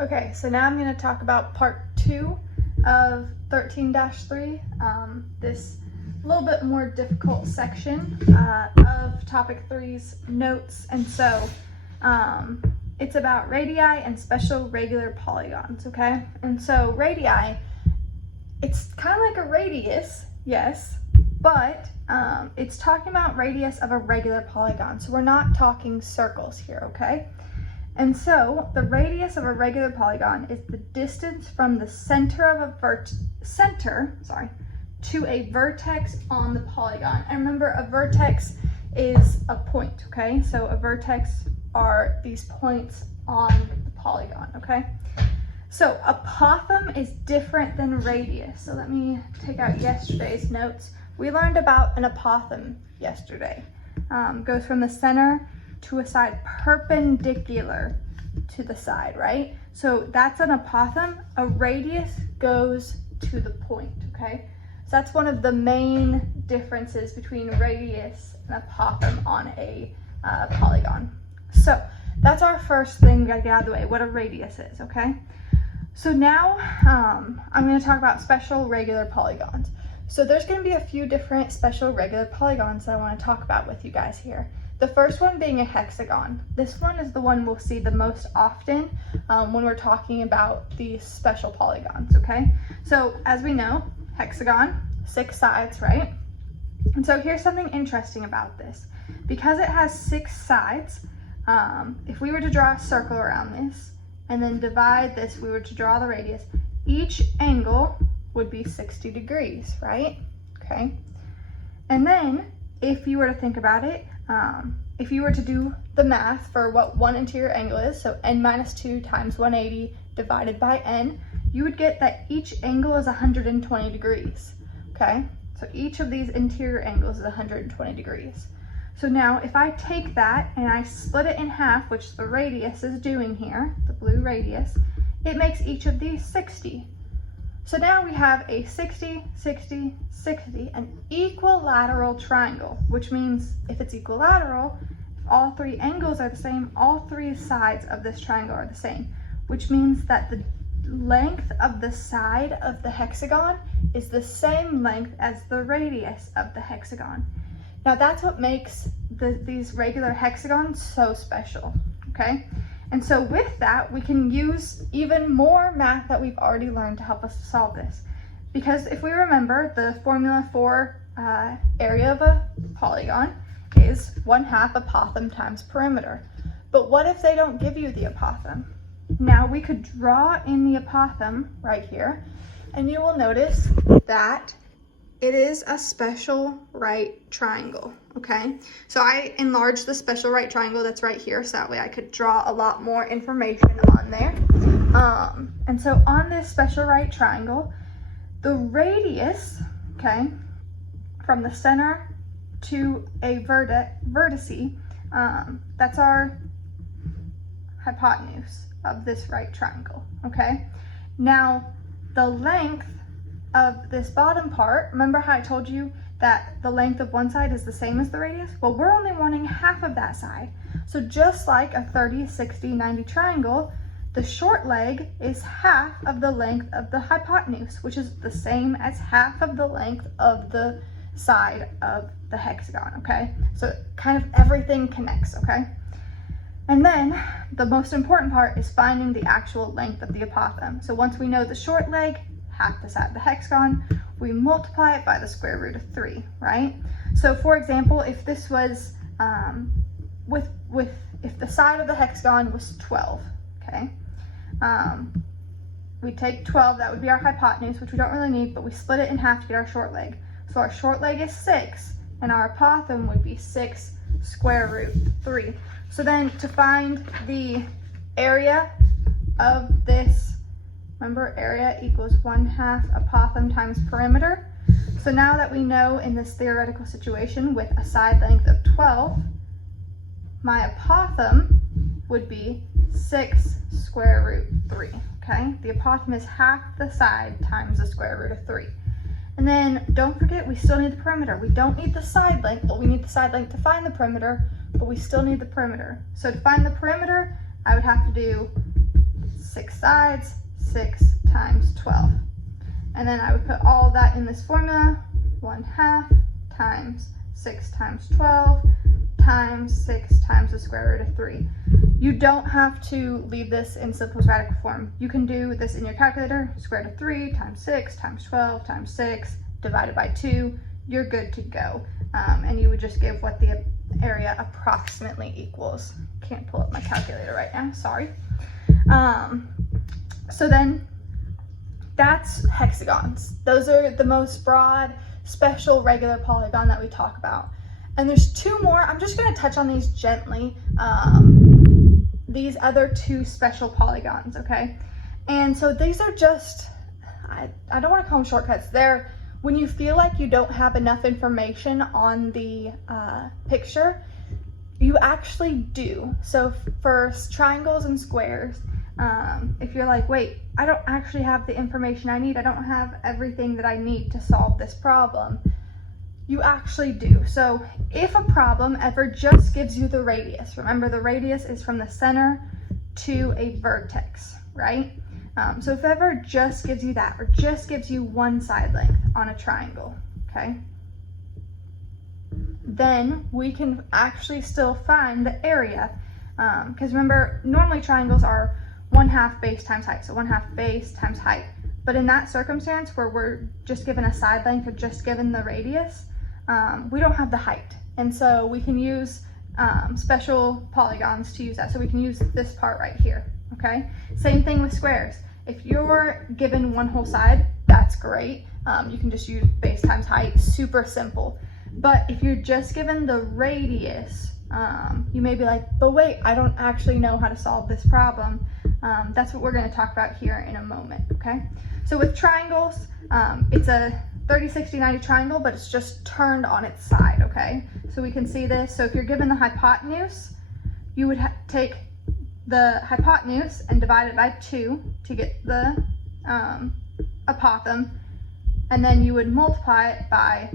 Okay, so now I'm going to talk about part 2 of 13-3, this little bit more difficult section of topic 3's notes. And so it's about radii and special regular polygons, okay? And so radii, it's kind of like a radius, yes, but it's talking about radius of a regular polygon. So we're not talking circles here, okay? And so the radius of a regular polygon is the distance from the center of a to a vertex on the polygon. And remember, a vertex is a point, okay? So a vertex are these points on the polygon, okay? So apothem is different than radius. So let me take out yesterday's notes. We learned about an apothem yesterday. Goes from the center to a side perpendicular to the side, right? So that's an apothem. A radius goes to the point, okay? So that's one of the main differences between radius and apothem on a polygon. So that's our first thing we gotta get out of the way, what a radius is, okay? So now I'm gonna talk about special regular polygons. So there's gonna be a few different special regular polygons that I wanna talk about with you guys here. The first one being a hexagon. This one is the one we'll see the most often when we're talking about these special polygons, okay? So as we know, hexagon, 6 sides, right? And so here's something interesting about this. Because it has 6 sides, if we were to draw a circle around this and then divide this, we were to draw the radius, each angle would be 60 degrees, right? Okay. And then if you were to think about it, if you were to do the math for what one interior angle is, so n minus 2 times 180 divided by n, you would get that each angle is 120 degrees, okay? So each of these interior angles is 120 degrees. So now if I take that and I split it in half, which the radius is doing here, the blue radius, it makes each of these 60. So now we have a 60, 60, 60, an equilateral triangle, which means if it's equilateral, if all 3 angles are the same, all 3 sides of this triangle are the same, which means that the length of the side of the hexagon is the same length as the radius of the hexagon. Now that's what makes these regular hexagons so special, okay? And so with that, we can use even more math that we've already learned to help us solve this. Because if we remember, the formula for area of a polygon is 1/2 apothem times perimeter. But what if they don't give you the apothem? Now we could draw in the apothem right here, and you will notice that it is a special right triangle, okay? So I enlarged the special right triangle that's right here, so that way I could draw a lot more information on there. And so on this special right triangle, the radius, okay, from the center to a vertice, that's our hypotenuse of this right triangle, okay? Now, the length of this bottom part, remember how I told you that the length of one side is the same as the radius? Well, we're only wanting half of that side. So just like a 30, 60, 90 triangle, the short leg is half of the length of the hypotenuse, which is the same as half of the length of the side of the hexagon, okay? So kind of everything connects, okay? And then the most important part is finding the actual length of the apothem. So once we know the short leg, half the side of the hexagon, we multiply it by the square root of 3, right? So for example, if this was, if the side of the hexagon was 12, okay? We take 12, that would be our hypotenuse, which we don't really need, but we split it in half to get our short leg. So our short leg is 6, and our apothem would be 6 square root 3. So then to find the area of this, remember, area equals 1/2 apothem times perimeter. So now that we know in this theoretical situation with a side length of 12, my apothem would be 6 square root 3, okay? The apothem is half the side times the square root of 3. And then don't forget, we still need the perimeter. We don't need the side length. Well, we need the side length to find the perimeter, but we still need the perimeter. So to find the perimeter, I would have to do 6 sides, 6 times 12. And then I would put all of that in this formula, 1/2 times 6 times 12 times 6 times the square root of 3. You don't have to leave this in simplest radical form. You can do this in your calculator, square root of 3 times 6 times 12 times 6 divided by 2. You're good to go. And you would just give what the area approximately equals. Can't pull up my calculator right now, sorry. So then that's hexagons. Those are the most broad, special, regular polygon that we talk about. And there's two more. I'm just going to touch on these gently. These other two special polygons, okay? And so these are just, I don't want to call them shortcuts. They're when you feel like you don't have enough information on the picture, you actually do. So for triangles and squares, if you're like, wait, I don't actually have the information I need, I don't have everything that I need to solve this problem, you actually do. So if a problem ever just gives you the radius, remember the radius is from the center to a vertex, right? So if ever just gives you that, or just gives you one side length on a triangle, okay? Then we can actually still find the area, because remember, normally triangles are 1/2 base times height, so 1/2 base times height. But in that circumstance where we're just given a side length or just given the radius, we don't have the height. And so we can use special polygons to use that. So we can use this part right here, okay? Same thing with squares. If you're given one whole side, that's great. You can just use base times height, super simple. But if you're just given the radius, you may be like, but wait, I don't actually know how to solve this problem. That's what we're going to talk about here in a moment, okay? So with triangles, it's a 30, 60, 90 triangle, but it's just turned on its side, okay? So we can see this. So if you're given the hypotenuse, you would take the hypotenuse and divide it by 2 to get the apothem, and then you would multiply it by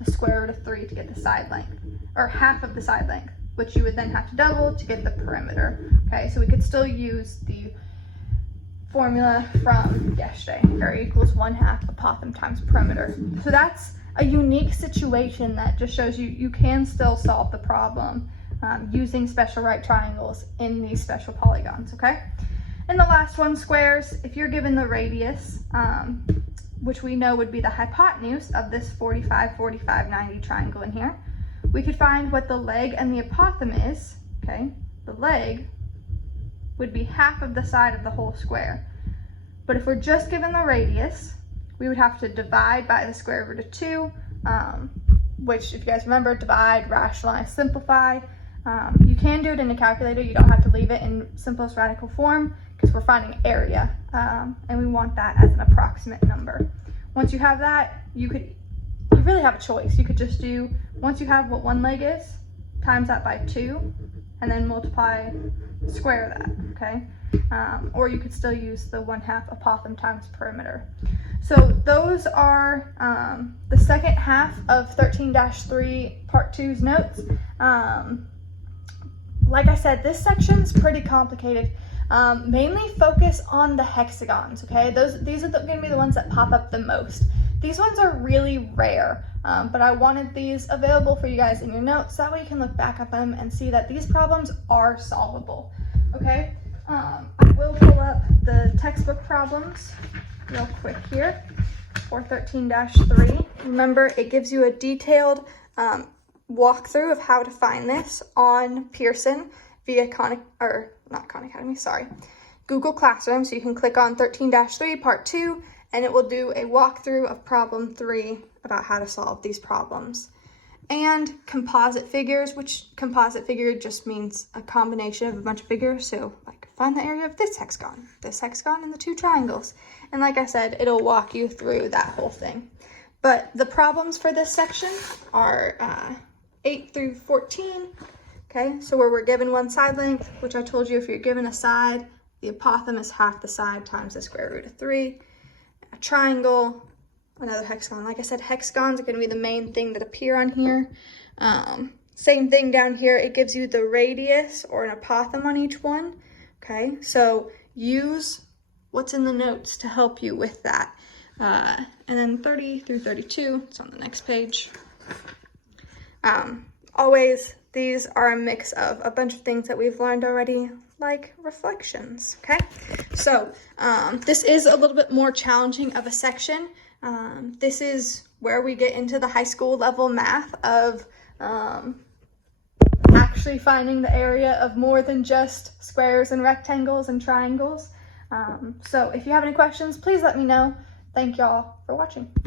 the square root of 3 to get the side length, or half of the side length, which you would then have to double to get the perimeter. Okay, so we could still use the formula from yesterday. Area equals 1/2 apothem times perimeter. So that's a unique situation that just shows you can still solve the problem using special right triangles in these special polygons, okay? And the last one, squares. If you're given the radius, which we know would be the hypotenuse of this 45, 45, 90 triangle in here, we could find what the leg and the apothem is, okay? The leg would be half of the side of the whole square. But if we're just given the radius, we would have to divide by the square root of 2, which, if you guys remember, divide, rationalize, simplify. You can do it in a calculator. You don't have to leave it in simplest radical form because we're finding area, and we want that as an approximate number. Once you have that, you really have a choice. You could just do, once you have what one leg is, times that by 2, and then multiply, square that, okay? Or you could still use the 1/2 apothem times perimeter. So those are the second half of 13-3 part 2's notes. Like I said, this section's pretty complicated. Mainly focus on the hexagons, okay? These are gonna be the ones that pop up the most. These ones are really rare, but I wanted these available for you guys in your notes. That way you can look back at them and see that these problems are solvable, okay? I will pull up the textbook problems real quick here for 13-3. Remember, it gives you a detailed walkthrough of how to find this on Pearson via Google Classroom. So you can click on 13-3 part 2 and it will do a walkthrough of problem 3 about how to solve these problems. And composite figures, which composite figure just means a combination of a bunch of figures. So like find the area of this hexagon, and the 2 triangles. And like I said, it'll walk you through that whole thing. But the problems for this section are 8 through 14. Okay, so where we're given one side length, which I told you if you're given a side, the apothem is half the side times the square root of 3. A triangle, another hexagon. Like I said, hexagons are going to be the main thing that appear on here. Same thing down here. It gives you the radius or an apothem on each one. Okay, so use what's in the notes to help you with that. And then 30 through 32, it's on the next page. Always, these are a mix of a bunch of things that we've learned already, like reflections, okay? So this is a little bit more challenging of a section. This is where we get into the high school level math of actually finding the area of more than just squares and rectangles and triangles. So if you have any questions, please let me know. Thank y'all for watching.